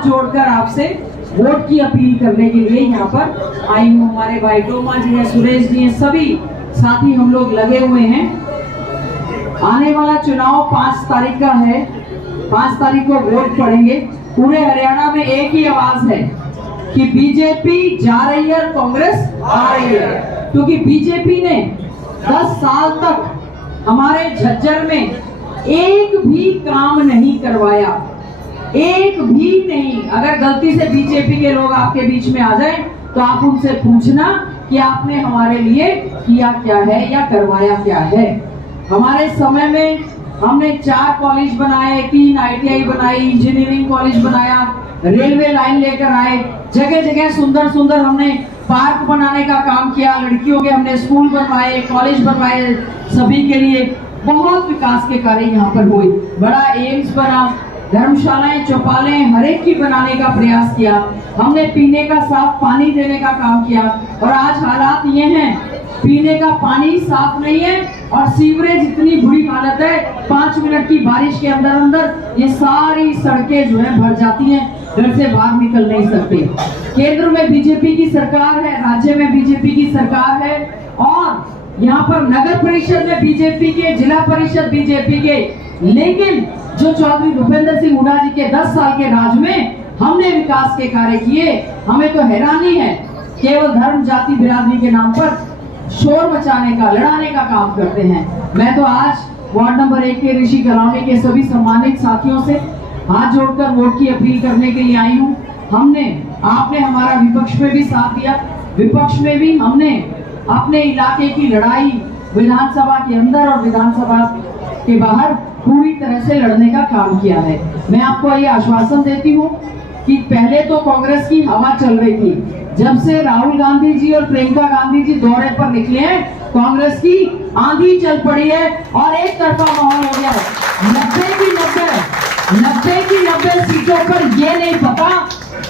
हाथ जोड़कर आपसे वोट की अपील करने के लिए यहाँ पर आई हूँ। हमारे भाई डोमा जी हैं, सुरेश जी हैं, सभी साथी हम लोग लगे हुए हैं। आने वाला चुनाव 5 तारीख का है। 5 तारीख को वोट पड़ेंगे। पूरे हरियाणा में एक ही आवाज है कि बीजेपी जा रही है, कांग्रेस आ रही है। क्योंकि बीजेपी ने 10 साल तक हमारे झज्जर में एक भी काम नहीं करवाया, एक भी नहीं। अगर गलती से बीजेपी के लोग आपके बीच में आ जाए तो आप उनसे पूछना कि आपने हमारे लिए किया क्या है या करवाया क्या है। हमारे समय में हमने 4 कॉलेज बनाए, 3 ITI बनाई, इंजीनियरिंग कॉलेज बनाया, रेलवे लाइन लेकर आए, जगह जगह सुंदर सुंदर हमने पार्क बनाने का काम किया, लड़कियों के हमने स्कूल बनवाए, कॉलेज बनवाए, सभी के लिए बहुत विकास के कार्य यहाँ पर हुए। बड़ा एम्स बना, धर्मशालाएं, चौपालें हर एक की बनाने का प्रयास किया। हमने पीने का साफ पानी देने का काम किया। और आज हालात ये हैं, पीने का पानी साफ नहीं है और सीवरेज इतनी बुरी हालत है, 5 मिनट की बारिश के अंदर अंदर ये सारी सड़कें जो है भर जाती हैं, घर से बाहर निकल नहीं सकते। केंद्र में बीजेपी की सरकार है, राज्य में बीजेपी की सरकार है और यहाँ पर नगर परिषद में बीजेपी के, जिला परिषद बीजेपी के। लेकिन जो चौधरी भूपेंद्र सिंह हुड्डा जी के 10 साल के राज में हमने विकास के कार्य किए, हमें तो हैरानी है। केवल धर्म, जाति, बिरादरी के नाम पर शोर मचाने का, लड़ाने का काम करते हैं। मैं तो आज वार्ड नंबर 1 के ऋषि कॉलोनी के सभी सम्मानित साथियों से हाथ जोड़कर वोट की अपील करने के लिए आई हूँ। आपने हमारा विपक्ष में भी साथ दिया, विपक्ष में भी हमने अपने इलाके की लड़ाई विधानसभा के अंदर और विधानसभा के बाहर पूरी तरह से लड़ने का काम किया है। मैं आपको ये आश्वासन देती हूँ कि पहले तो कांग्रेस की हवा चल रही थी। जब से राहुल गांधी जी और प्रियंका गांधी जी दौरे पर निकले हैं, कांग्रेस की आंधी चल पड़ी है और एक तरफा माहौल हो गया है। 90 की 90 सीटों पर ये नहीं पता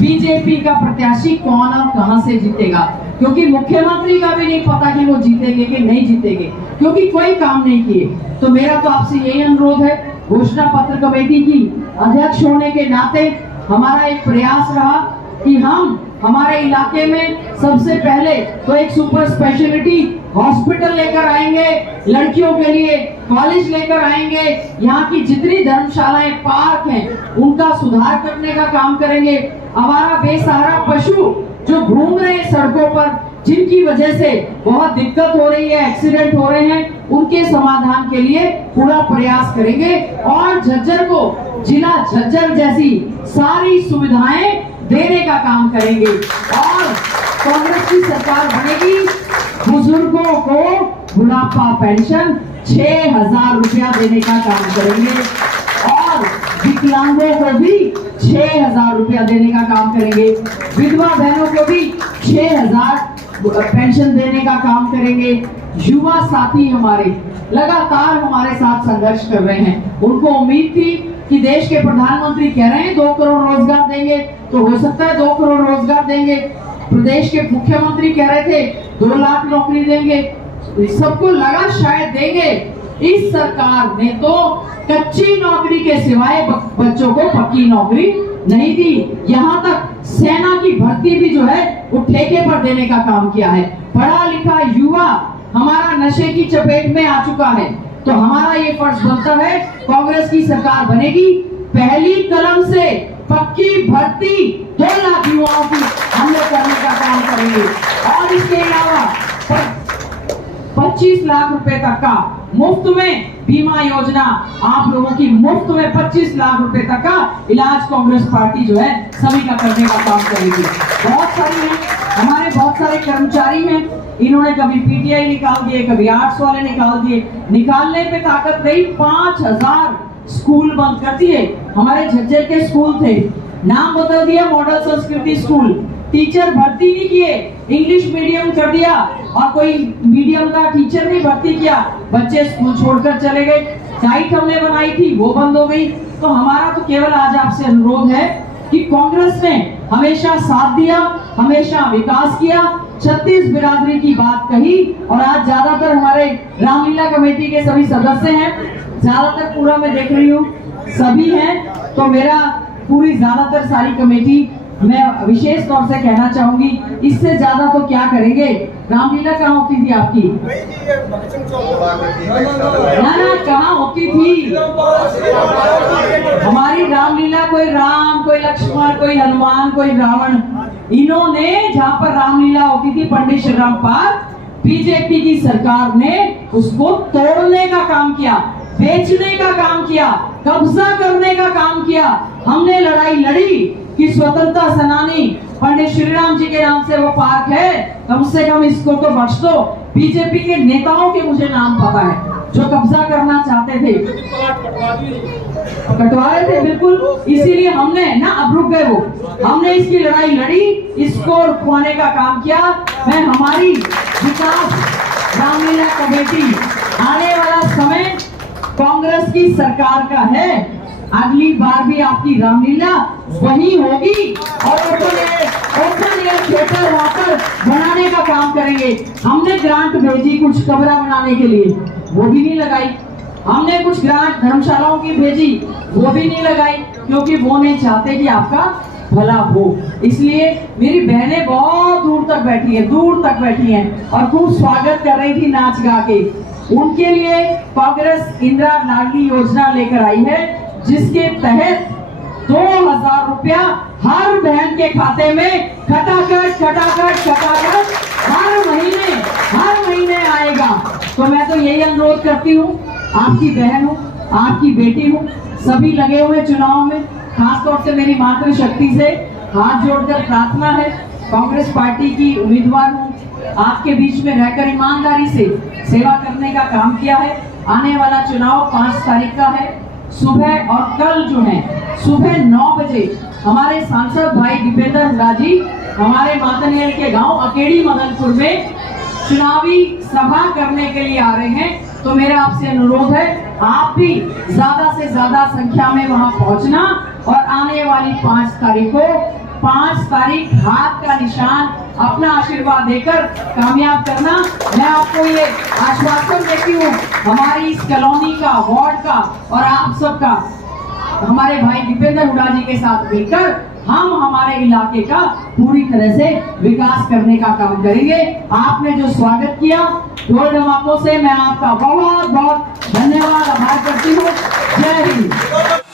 बीजेपी का प्रत्याशी कौन और कहां से जीतेगा, क्योंकि मुख्यमंत्री का भी नहीं पता कि वो जीतेंगे कि नहीं जीतेंगे, क्योंकि कोई काम नहीं किए। तो मेरा तो आपसे यही अनुरोध है, घोषणा पत्र कमेटी की अध्यक्ष होने के नाते हमारा एक प्रयास रहा कि हम हमारे इलाके में सबसे पहले तो एक सुपर स्पेशलिटी हॉस्पिटल लेकर आएंगे, लड़कियों के लिए कॉलेज लेकर आएंगे, यहाँ की जितनी धर्मशालाएं, पार्क हैं उनका सुधार करने का काम करेंगे। आवारा बेसहारा पशु जो घूम रहे हैं सड़कों पर, जिनकी वजह से बहुत दिक्कत हो रही है, एक्सीडेंट हो रहे हैं, उनके समाधान के लिए पूरा प्रयास करेंगे और झज्जर को जिला झज्जर जैसी सारी सुविधाएं देने का काम करेंगे। और कांग्रेस की सरकार बनेगी, बुजुर्गों को बुढ़ापा पेंशन 6,000 रुपया देने का काम करेंगे और विकलांगों को भी 6,000 रुपया देने का काम करेंगे, विधवा बहनों को भी 6,000 पेंशन देने का काम करेंगे। युवा साथी हमारे लगातार हमारे साथ संघर्ष कर रहे हैं। उनको उम्मीद थी कि देश के प्रधानमंत्री कह रहे हैं 2 करोड़ रोजगार देंगे, तो हो सकता है 2 करोड़ रोजगार देंगे। प्रदेश के मुख्यमंत्री कह रहे थे 2 लाख नौकरी देंगे, सबको लगा शायद देंगे। इस सरकार ने तो कच्ची नौकरी के सिवाय बच्चों को पक्की नौकरी नहीं दी। यहाँ तक सेना की भर्ती भी जो है वो ठेके पर देने का काम किया है। पढ़ा लिखा युवा हमारा नशे की चपेट में आ चुका है, तो हमारा ये फर्ज बनता है, कांग्रेस की सरकार बनेगी, पहली कलम से पक्की भर्ती 2 लाख युवाओं की हम लोग करने का काम करेंगे। और इसके अलावा 25 लाख रुपए तक का मुफ्त में बीमा योजना, आप लोगों की मुफ्त में 25 लाख रुपए तक का इलाज कांग्रेस पार्टी जो है सभी का करने का काम करेगी। बहुत सारी है, हमारे बहुत सारे कर्मचारी हैं, इन्होंने कभी PTI निकाल दिए, कभी आर्ट्स वाले निकाल दिए, निकालने पे ताकत नहीं। 5,000 स्कूल बंद कर दिए। हमारे झज्जर के स्कूल थे, नाम बदल दिया मॉडल संस्कृति स्कूल, टीचर भर्ती नहीं किए, इंग्लिश मीडियम कर दिया और कोई मीडियम का टीचर नहीं भर्ती किया, बच्चे स्कूल छोड़कर चले गए। साइट हमने बनाई थी वो बंद हो गई। तो हमारा तो केवल आज आपसे अनुरोध है कि कांग्रेस ने हमेशा साथ दिया, हमेशा विकास किया, 36 बिरादरी की बात कही और आज ज्यादातर हमारे रामलीला कमेटी के सभी सदस्य हैं, ज्यादातर पूरा मैं देख रही हूँ सभी हैं। तो मेरा पूरी ज्यादातर सारी कमेटी मैं विशेष तौर से कहना चाहूंगी, इससे ज्यादा तो क्या करेंगे। रामलीला कहाँ होती थी आपकी? ना कहाँ होती थी? हमारी रामलीला कोई राम, कोई लक्ष्मण, कोई हनुमान, कोई रावण, इन्होंने जहाँ पर रामलीला होती थी पंडित श्री राम पार्क, बीजेपी की सरकार ने उसको तोड़ने का काम किया, बेचने का काम किया, कब्जा करने का काम किया। हमने लड़ाई लड़ी कि स्वतंत्रता सेनानी पंडित श्री राम जी के नाम से वो पार्क है, कम से कम इसको तो बख्श दो। बीजेपी के नेताओं के मुझे नाम पता है जो कब्जा करना चाहते थे, कटवा रहे थे बिल्कुल, इसीलिए हमने ना, अब रुक गए वो, हमने इसकी लड़ाई लड़ी, इसको रुकवाने का काम किया। मैं हमारी विकास रामलीला कमेटी, आने वाला समय कांग्रेस की सरकार का है, अगली बार भी आपकी रामलीला वही होगी और ओपन एयर थिएटर वहां पर बनाने का काम करेंगे। हमने ग्रांट भेजी कुछ कमरा बनाने के लिए, वो भी नहीं लगाई। हमने कुछ ग्रांट धर्मशालाओं की भेजी, वो भी नहीं लगाई, क्योंकि वो नहीं चाहते कि आपका भला हो। इसलिए मेरी बहनें बहुत दूर तक बैठी है, दूर तक बैठी हैं और खूब स्वागत कर रही थी नाच गा के। उनके लिए कांग्रेस इंदिरा लाडली योजना लेकर आई है, जिसके तहत 2000 रुपया हर बहन के खाते में खटाखट हर महीने आएगा। तो मैं तो यही अनुरोध करती हूँ, आपकी बहन हूँ, आपकी बेटी हूँ, सभी लगे हुए चुनाव में, खासतौर से मेरी मातृशक्ति से हाथ जोड़कर प्रार्थना है। कांग्रेस पार्टी की उम्मीदवार हूँ, आपके बीच में रहकर ईमानदारी से सेवा करने का काम किया है। आने वाला चुनाव 5 तारीख का है, सुबह और कल जो है सुबह 9 बजे हमारे सांसद भाई दीपेंद्र हुड्डा जी हमारे मातनेर के गांव अकेड़ी मदनपुर में चुनावी सभा करने के लिए आ रहे हैं। तो मेरा आपसे अनुरोध है, आप भी ज्यादा से ज्यादा संख्या में वहां पहुंचना और आने वाली 5 तारीख को 5 तारीख हाथ का निशान अपना आशीर्वाद देकर कामयाब करना। मैं आपको ये आश्वासन देती हूँ, हमारी इस कॉलोनी का, वार्ड का और आप सबका, हमारे भाई दीपेंद्र हुड्डा जी के साथ मिलकर हम हमारे इलाके का पूरी तरह से विकास करने का काम करेंगे। आपने जो स्वागत किया ढोल धमाकों से, मैं आपका बहुत बहुत धन्यवाद आभार करती हूँ। जय हिंद।